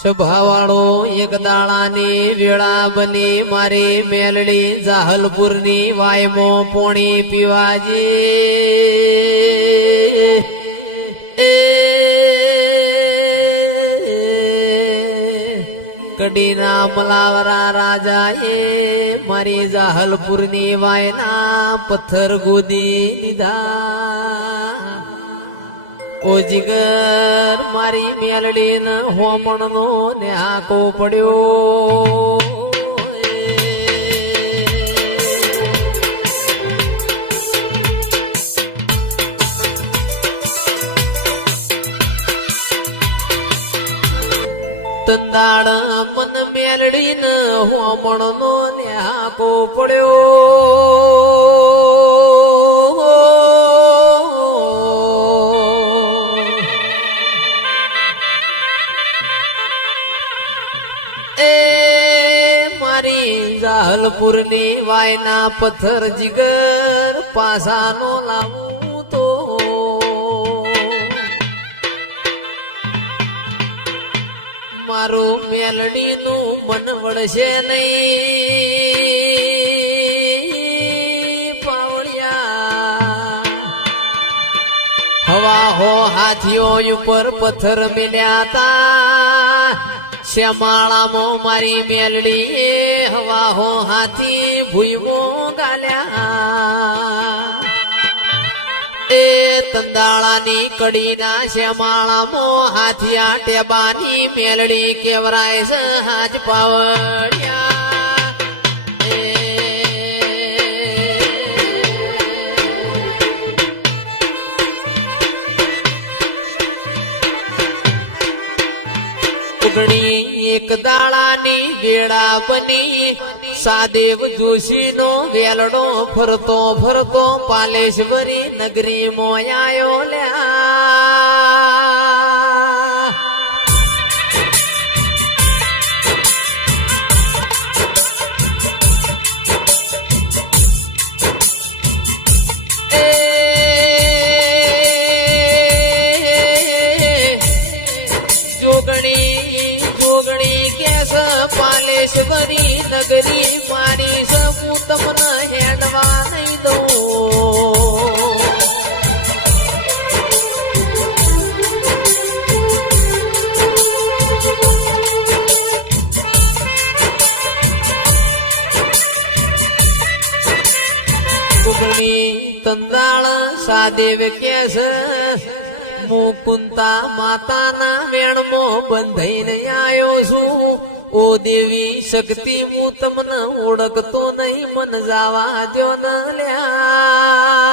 સભાવાળો એક દાડાની વેળા બની મારી મેલડી જાહલપુરની વાયમો પોણી પીવાજી કડીના મલાવરા રાજાએ મારી જાહલપુરની વાયના પથ્થર ગોદી દીધા ઓ જીગર મારી મેલડીન હોમણનો ને હાકો પડ્યો તંદાળ મન મેલડીન હોમણનો ને હાકો પડ્યો જાહલપુરની વાયના પથ્થર જીગર પાસાનો લાવું તો મારું મેલડીનું મન વળશે નહીં પાવળિયા હવા હો હાથીઓ ઉપર પથ્થર મિલ્યા તા શ્યામાળામાં મારી મેલડી હવા હો હાથી ભૂયમો ગાલ્યા એ તંદાળાની કડીના શ્યામાળામાં હાથિયા ટેબાની મેલડી કેવરાય છે હાજ પાવડિયા એક દાડાની વેળા બની સાદેવ જોશીનો વેલડો ફરતો ફરતો પાલેશ્વરી નગરી મોયાયો લ્યા પાલેશ્વરી નગરી મારી સપુ તમને હેડવા નહીં દઉં તંદાળ સાદેવ કેસ મુકુંતા માતાના વેણમો બંધાઈને આવ્યો છું ઓ દેવી શક્તિ હું તમને ઓળખતો નહીં મન જાવા જો ન લ્યા